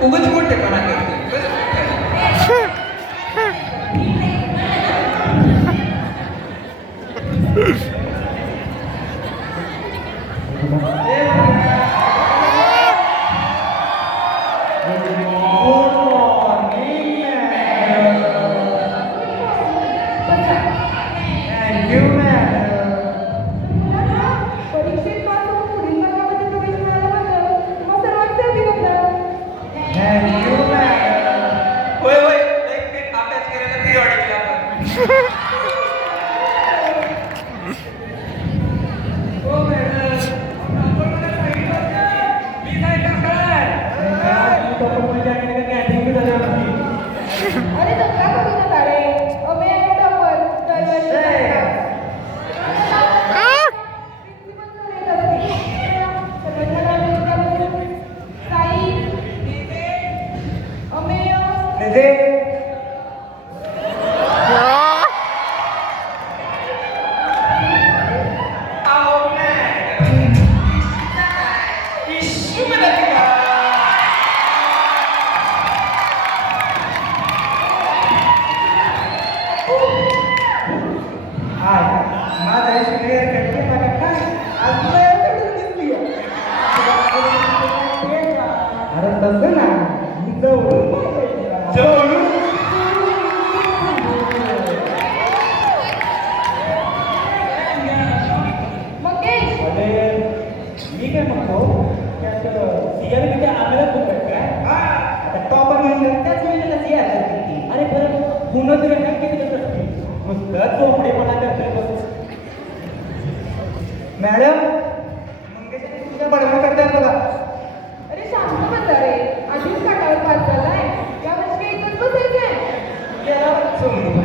उगाच मोठेपणा करते बस होय होय एक अभ्यास केलेला पिरियॉडिकली आपण हो मॅडम आपण मला सांगितलं होतं. मी काय करणार अरे दंगा करू नका रे अबे टॉपर अहो मॅडम इश्यू मला दिला अरे तसं ना मी जवळून जवळून मंगेश अरे मी काय म्हणतो त्यात सीआरपीच्या आम्हाला खूप आहे काय आता टॉपर म्हणून त्याच वेळेला सीआर अरे बरं पुन्हा तरी काय किती करत असते नुसतं चोपडेपणा करतोय बस मॅडम मंगेशाने तुमच्या बडवा करताय बघा अरे शांत बसा रे आधीच काटावर पास झालाय यावर्षी काही इथंच बसायचंय गेला सोडून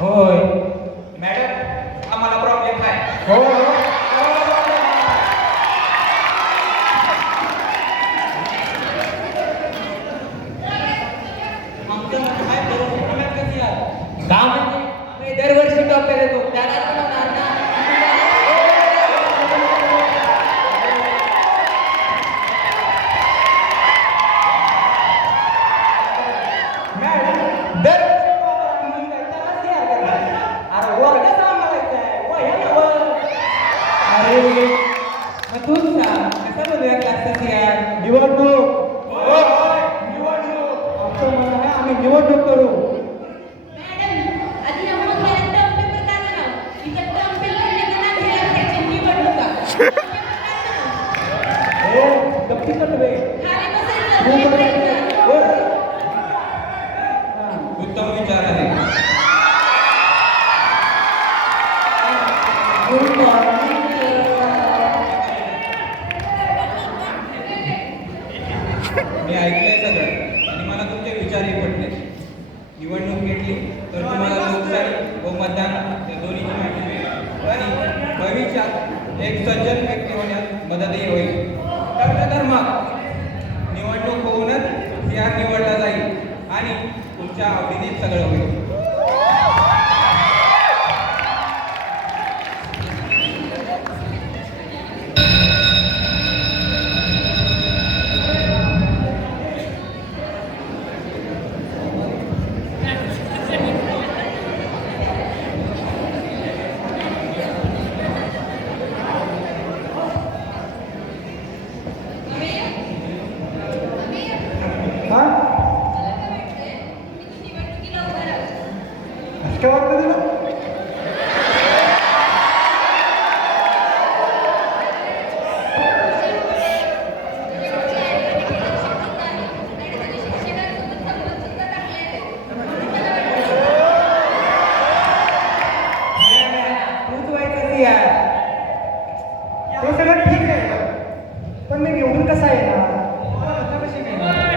होय मॅडम आम्हाला प्रॉब्लेम आहे हो का म्हणजे दरवर्षी टॉपर येतो त्याला बनवणार ना मॅडम दरवर्षी टॉपर म्हणून काय त्याला सीआर करणार अरे वर्ग सांभाळायचा आहे वह्या अरे मग तूच सांग कसा बनवूया क्लासचा यार निवडणूक निवडणूक आमचं म्हणणं आहे आम्ही निवडणूक करू मॅडम आधी आम्हाला पहिल्यांदा टर्म पेपर काढा ना इथं टर्म पेपर निघणार घ्यायला त्याची निवडणुका हे गप्पी करतोय खाली बसायचं उत्तम विचार आहे मी ऐकलंय सगळं आणि मला तुमचे विचारही पटले निवडणूक घेतली तर तुम्हाला लोकशाही व मतदान या दोन्हीची माहिती मिळेल आणि भविष्यात एक सज्जन व्यक्ती होण्यास मदतही होईल धर्मात निवडणूक होऊनच या निवडला जाईल आणि तुमच्या आवडीने सगळं होईल हा असं काय वाटतं तुला तूच व्हायचं यार ते सगळं ठीक आहे पण मी निवडून कसा येणार कशी येणार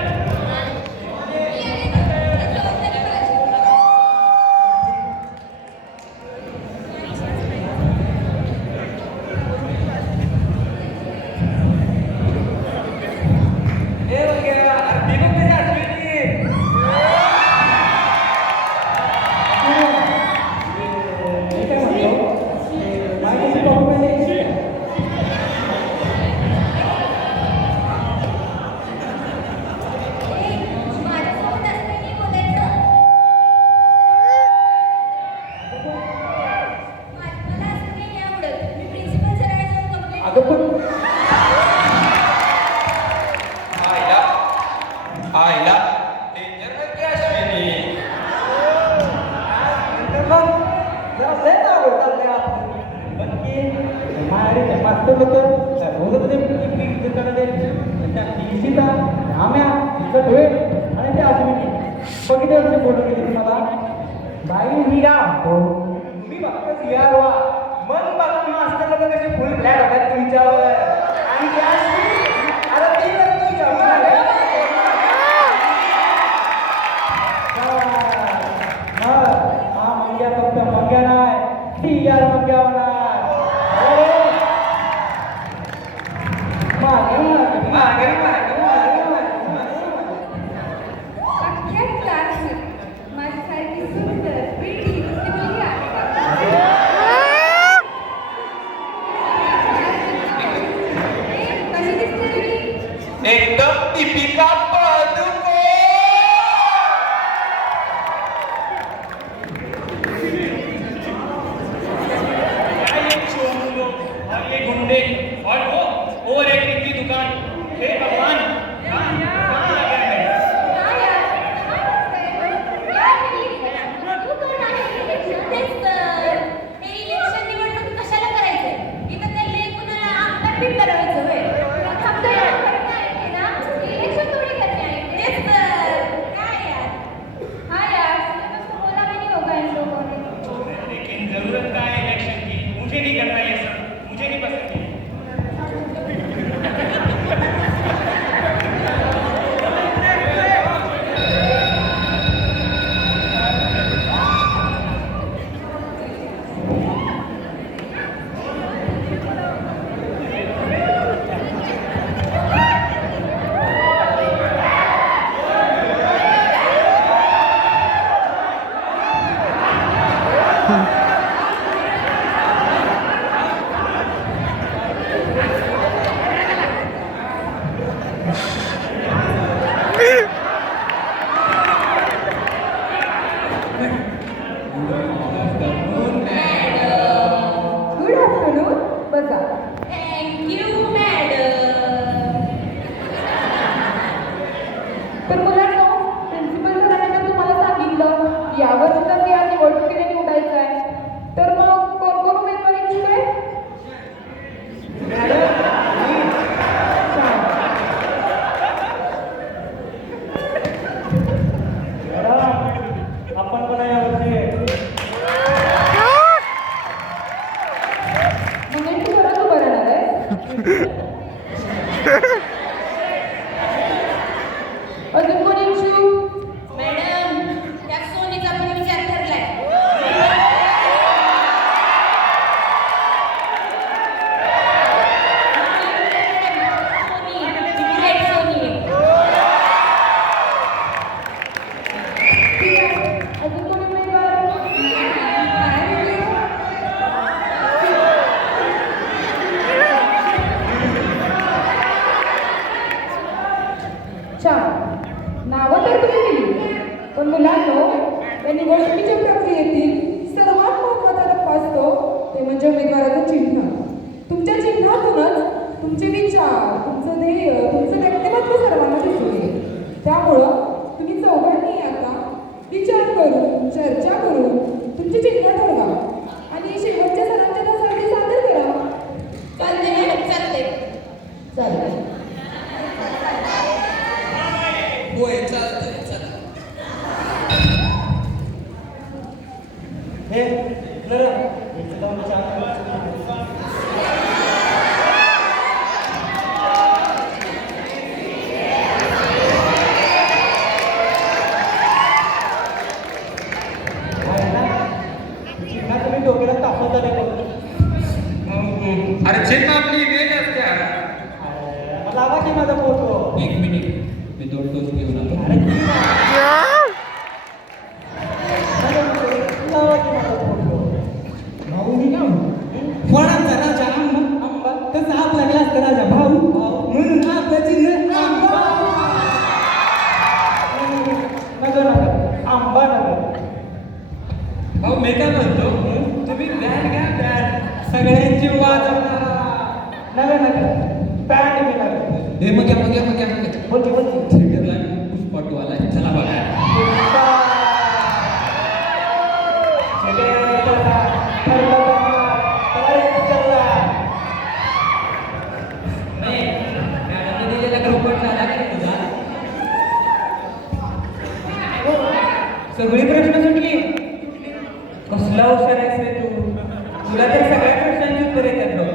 जरा लय आवड चाललंय आपलं. पण की मारी मास्तर होतं रोज ते पीक दुकानात त्या सीता आम्या तिचं ढोळे आणि ते अश्विनी बघितले होते फोटो गेले तुम्हाला बाई मी का तुम्ही बघतच यार वा मन बघा मास्तर लोक कसे फुल फ्लॅट होतात तुमच्यावर आणि त्या अरे ती तर तुमच्या हा मंग्या फक्त मंग्या नाही ती यार मंग्या होणार अख्ख्या क्लासमध्ये माझ्यासारखी सुंदर प्रिटी दिसते मुलगी आहे का? कशी दिसते तुम्ही? एकदम दीपिका पादुकोण. और ये गुंडे और वो ओवर एक्टिंग की दुकान. हे भगवान कहाँ आ गए हैं? काय यार? काय दिसतंय? तू कोण आहे? तेच तर. हे इलेक्शन निवडणूक कशाला करायचंय? इथं ते लेकून आमदार बिल करायचं होय. फक्त यार फरक काय आहे ना? इलेक्शन थोडी करणे आहे. तेच तर. काय यार? हा यार, मस्त बोला भी नहीं होगा इन लोगों ने. लेकिन जरूरत क्या है इलेक्शन की? मुझे नहीं करना ये सब. मुझे नहीं पसंद ये. Good afternoon. बसा. Thank you madam. तर मुलांनो, प्रिन्सिपल सरांनी तुम्हाला सांगितलं की यावर्षी तर या निवडणुकीने निवडायचं आहे. तर मग कोण कोण उमेदवार इच्छुक आहे? आपण पण यावर्षी म्हणजे तू खरंच उभं राहणार आहे? अजून कोणी इच्छुक? मॅडम, त्या सोनीचा पण विचार ठरलाय. Sony, great Sony. ठीक आहे. अजून कोणी उमेदवार? छान. नावं तर तुम्ही दिली, पण मुलांनो, या निवडणुकीच्या प्रक्रियेतील सर्वात महत्त्वाचा टप्पा असतो ते म्हणजे उमेदवाराचं चिन्ह. तुमच्या चिन्हातूनच तुमचे विचार, तुमचं ध्येय, तुमचं व्यक्तिमत्व सर्वांना दिसून येईल. त्यामुळं तुम्ही चौघांनी आता विचार करून, चर्चा करून तुमचे चिन्ह ठरवा आणि शेवटच्या सरांच्या तासासाठी सादर करा. चालते मॅडम, चालते. चालते. होय चालतंय चला. हे जरा इथं जाऊन चहा. तुम्ही डोक्याला तापत आले अरे चिन्ह आपली इमेज असते. मला आवा की माझा फोटो. एक मिनिट, मी दोन डोस घेऊन आलो. अरे किती लावा की माझा फोटो. भाऊ मी ना फळांचा राजा आंबा तसं आपला ग्लास राजा भाऊ म्हणून आपलं चिन्ह आंबा. नगर नगर आंबा नगर. भाऊ मी काय म्हणतो, तुम्ही बॅट घ्या बॅट. सगळ्यांची वाजवणारा. नगर नगर बँड मी नगर. हे मग बोल की बोल की. थिएटरला पुष्पा आलाय, चला बघा. पुष्पा. आता ठरलं तर चला. नाही मॅडमने दिलेला ग्रुपवर झाला का रे तुझा? सगळी प्रश्न सुटली. कसला हुशार आहेस रे तू. तुला तर सगळ्या प्रश्नांची उत्तर येतात बघ.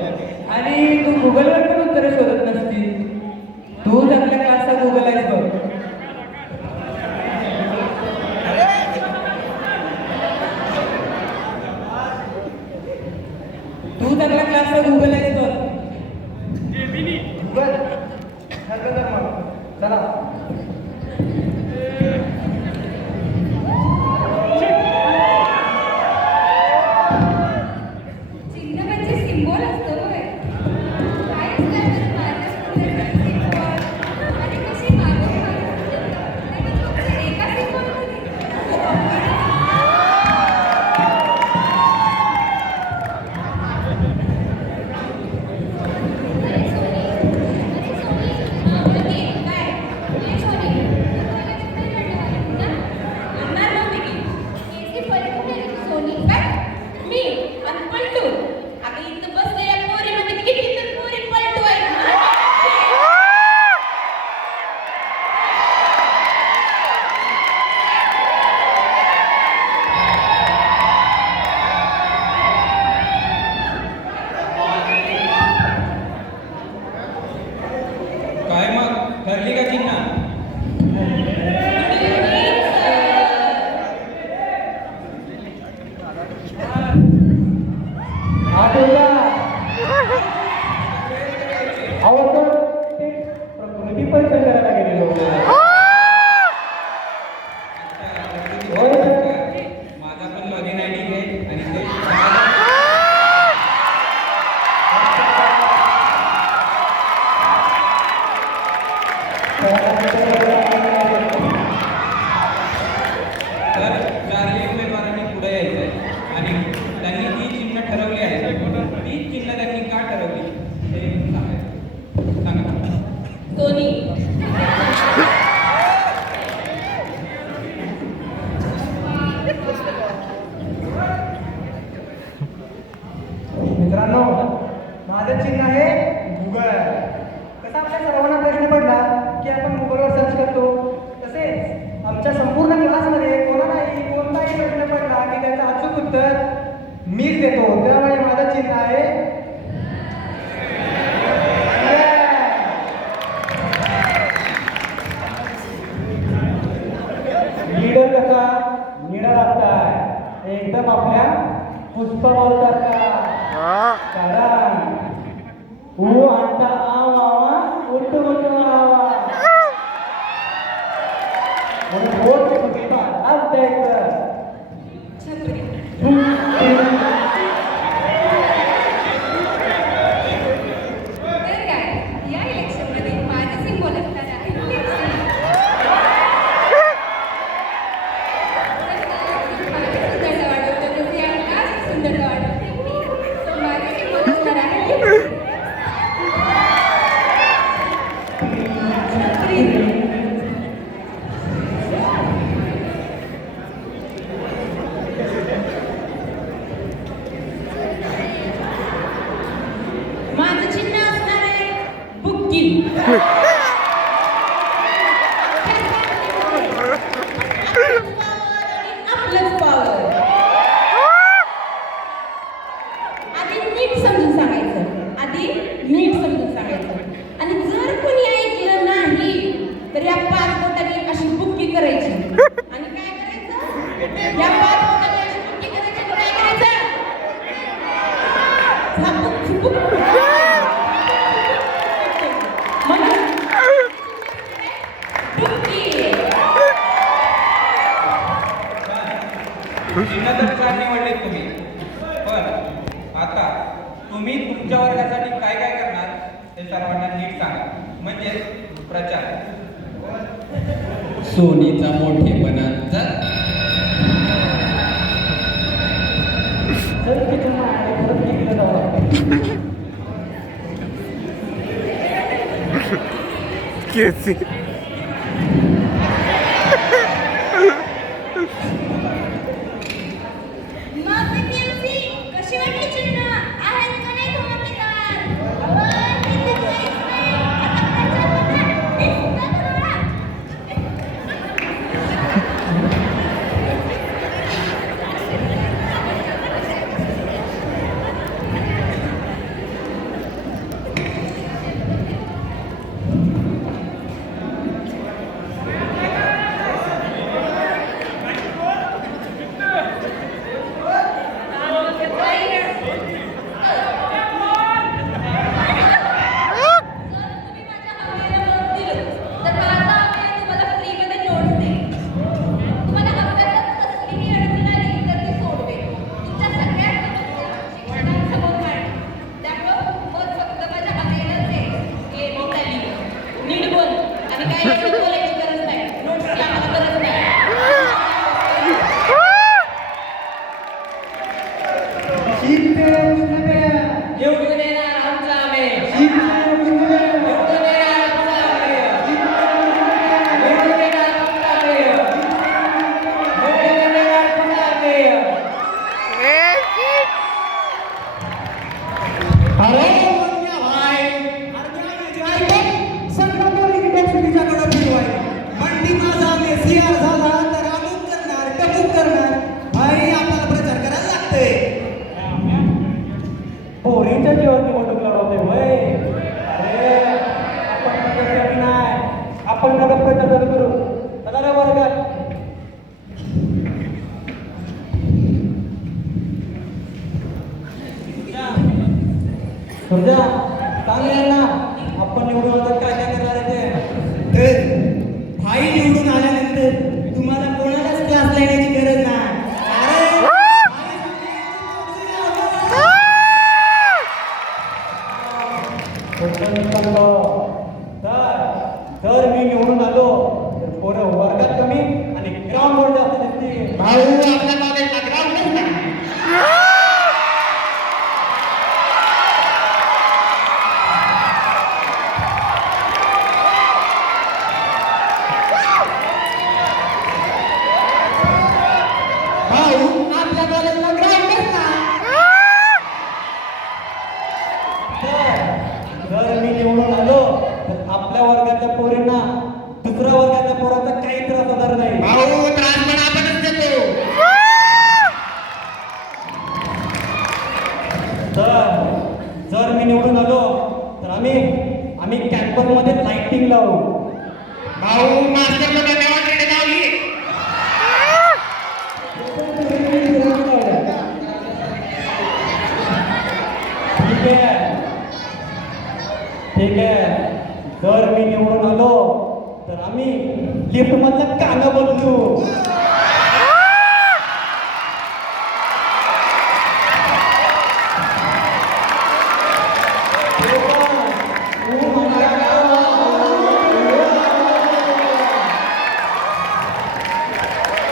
आणि तू गुगलवर पण उत्तरं शोधत नसतील. तूच आपल्या क्लासचा गुगल आहेस बघ. तूच आपल्या क्लासचा गुगल आहेस बघ. बरं ठरलं तर मग चला. चिन्ह म्हणजे सिम्बॉल असतं होय. काय असतं तर माझ्या सुंदरतेचं सिम्बॉल आणि कशी मागून मागून ते पण फक्त एका सिम्बॉलमध्ये. अरे सोनी, ओके काय? हे सोनी, तुला चित्र काढलं ना? आणणार नव्हती की. केसी पलटून गेली तू सोनी. काय? मी आणि पलटू. अगं इथं बसलेल्या पोरीमध्ये किती तर पोरी पलटू आहेत ना. काय मग ठरली का चिन्ह? आठवला अहो तर ते प्रकृती परीक्षण करायला गेलेलो होतो. होय सर. माझा पण लॉगिन आय डी घे आणि ते तर 4 उमेदवारांनी पुढे यायचं आहे आणि त्यांनी जी चिन्ह ठरवली आहे ती चिन्ह त्यांनी का ठरवली ते सांगायचं. सांगा. सोनी, मित्रांनो माझं चिन्ह आहे गुगल. कसा आपल्या सर्वांना प्रश्न पडला की आपण गुगलवर सर्च करतो, तसेच आमच्या संपूर्ण क्लासमध्ये कोणालाही कोणताही प्रश्न पडला की त्याचं अचूक उत्तर मीच देतो. त्यामुळे माझं चिन्ह आहे लीडर कसा लीडर असतात एकदम आपल्या पुष्पसारखा. कारण ऊ आता आवा उलटू उलटू आवा म्हणून बोट पुष्पा आज द्यायचं. तर काय या इलेक्शनमध्ये माझे सिम्बॉल असणार आहे सुंदरता वाढवतं तसे या क्लासची सुंदरता वाढवते मी. तर माझे सिम्बॉल असणार आहे माझं चिन्ह असणार आहे बुक्की. आपलंच पावर. आधी नीट समजून सांगायचं. आधी नीट समजून सांगायचं आणि जर कोणी ऐकलं नाही तर या 5 बोटांनी अशी बुक्की करायची आणि काय करायचं? या 5 बोटांनी अशी बुक्की करायची आणि काय करायचं? झापूक झुपूक म्हणून बुक्की. चिन्ह तर 4 निवडले तुम्ही. पण आता तुम्ही तुमच्या वर्गासाठी काय काय करणार ते सर्वांना नीट सांगा. म्हणजे प्रचार. सोनीचा मोठेपणा जर ते तुम्हाला परत निघलं जावं. Casey. माझं केसी निवडून येणार आमचा आम्ही निवडून येणार आमचा आम्ही निवडून येणार आमचा आम्ही निवडून येणार आमचा आम्ही अरे मन्या भाई अरे काय संकल्पना तुझ्याकडे फिरवाय मंडी माझा मेसियार झाला तर अमुक करणार टमुक करणार भाई आपल्याला प्रचार करायला लागतंय पोरींच्या जीवन निवडणूक लढवते भाई अरे आपण प्रचार नाही आपण नका प्रचार चालू करू चला रे वर्गात तुझ्या चांगले ना आपण निवडून आलं काय काय करणार आहे ते भाई निवडून आल्यानंतर तुम्हाला कोणालाच क्लास लावण्याची गरज नाही तर मी निवडून आलो तर पोरं वर्गात कमी आणि ग्राउंडवर जास्त दिसते भाऊ आपल्या कॉलेजला ग्राउंडच नाही आपल्या कॉलेजला ग्राउंडच जर मी निवडून आलो तर आपल्या वर्गाच्या पोरींना दुसऱ्या वर्गाच्या पोराचा काही त्रास होणार नाही भाऊ त्रास पण आपणच देतो तर जर मी निवडून आलो तर आम्ही कॅम्पस मध्ये लाइटिंग लावू भाऊ मास्टर लोक लावली ठीक आहे जर मी निवडून आलो तर आम्ही लिफ्ट मधलं कानं बदलू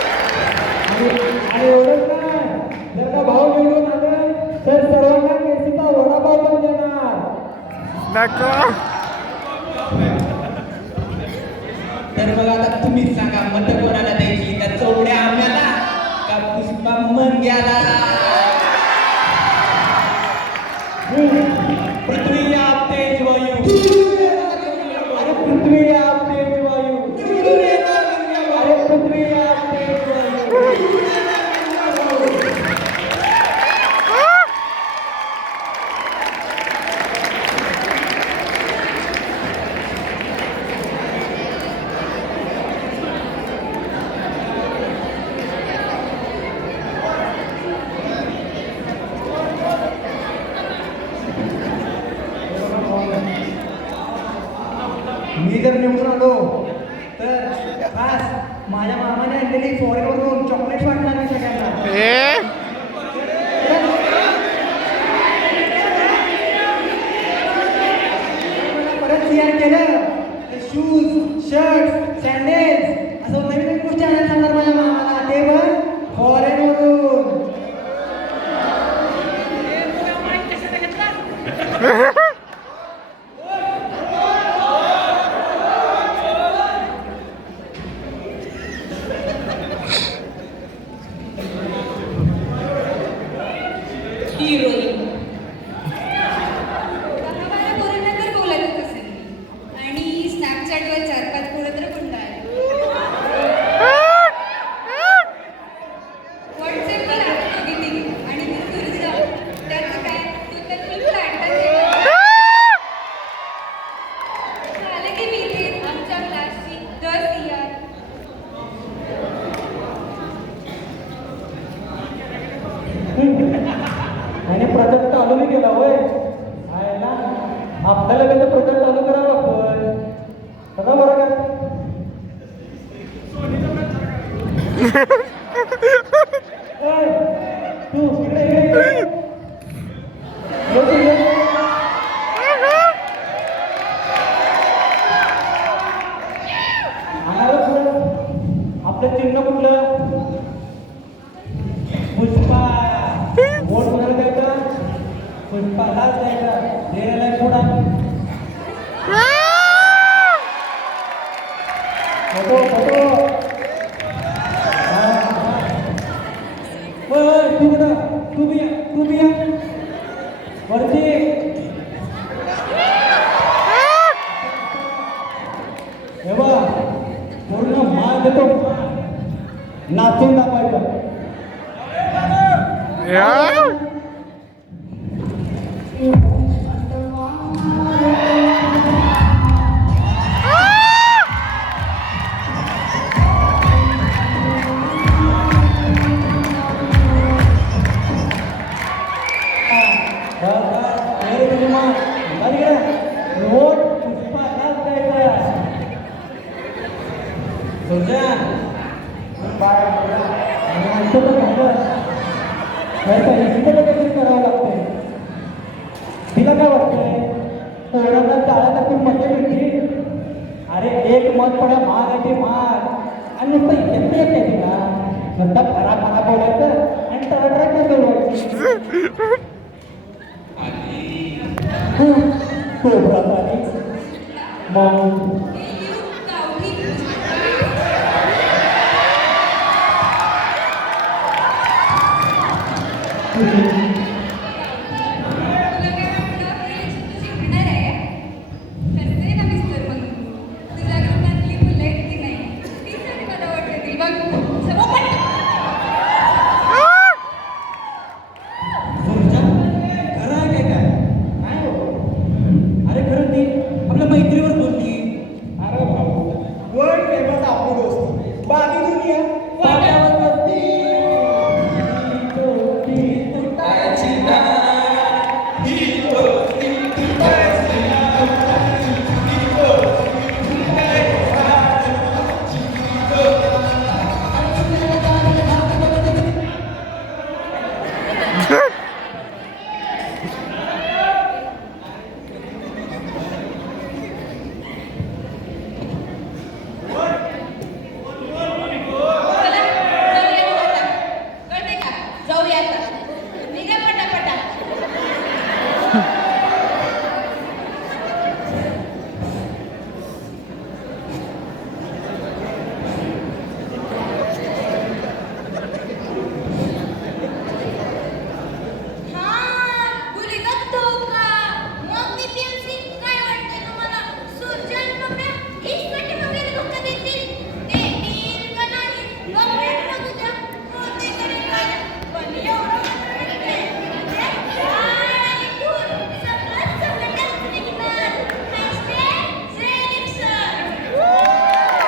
आणि एवढंच नाही जर का भाऊ निवडून आले तर सर्वांना केसीचा वडापाव पण देणार तर मग आता तुम्हीच सांगा मत कोणाला द्यायची का चौड्या आम्हाला का पुष्पा मंग्याला पृथ्वी आप तेज वायू अरे पृथ्वी आप तेज वायू अरे पृथ्वी आप तेज वायू मी जर निवडून आलो तर खास माझ्या मामाने आणलेली फॉरेनवरून चॉकलेट वाटणार मी सगळ्यांना परत तयार केलं शूज शर्ट सँडेल्स असं नवीन नवीन गोष्टी आणायला सांगणार माझ्या मामाला ते पण फॉरेनवरून हिरोईन पोरांना तर बोलायचं असेल आणि स्नॅपचॅटवर 4-5 पोरं तर गुंडाळले. व्हॉट्सअपवर ऍक्टिव्हिटी आणि ती तुझं त्याचं काय तू तर फुल फ्लॅट झालं की मी ते आमच्या क्लासची 10 CR आणि प्रचार चालू नाही केला होय आहे ना आपल्याला त्याचा प्रचार चालू करावा लागतोय सगळं बरं का तू इकडे ये. आपलं चिन्ह कुठलं पुष्पा वोट कोणाला द्यायचं पुष्पाला जायचं गेलेला पुढा फोटो फोटो तू बी या वरती हे बा पूर्ण माल देतो नाचून दाखवायचं करावं लागतंय तिला काय वाटतंय पोरांना टाळा टाकून मते मिळतील अरे एक मत पडा महाग आहे ते महाग आणि नुसतं येते येते तिला नुसतं फरा बोलायचं आणि टराटरा बोलवायचं कोबरा पाणी मग गावठी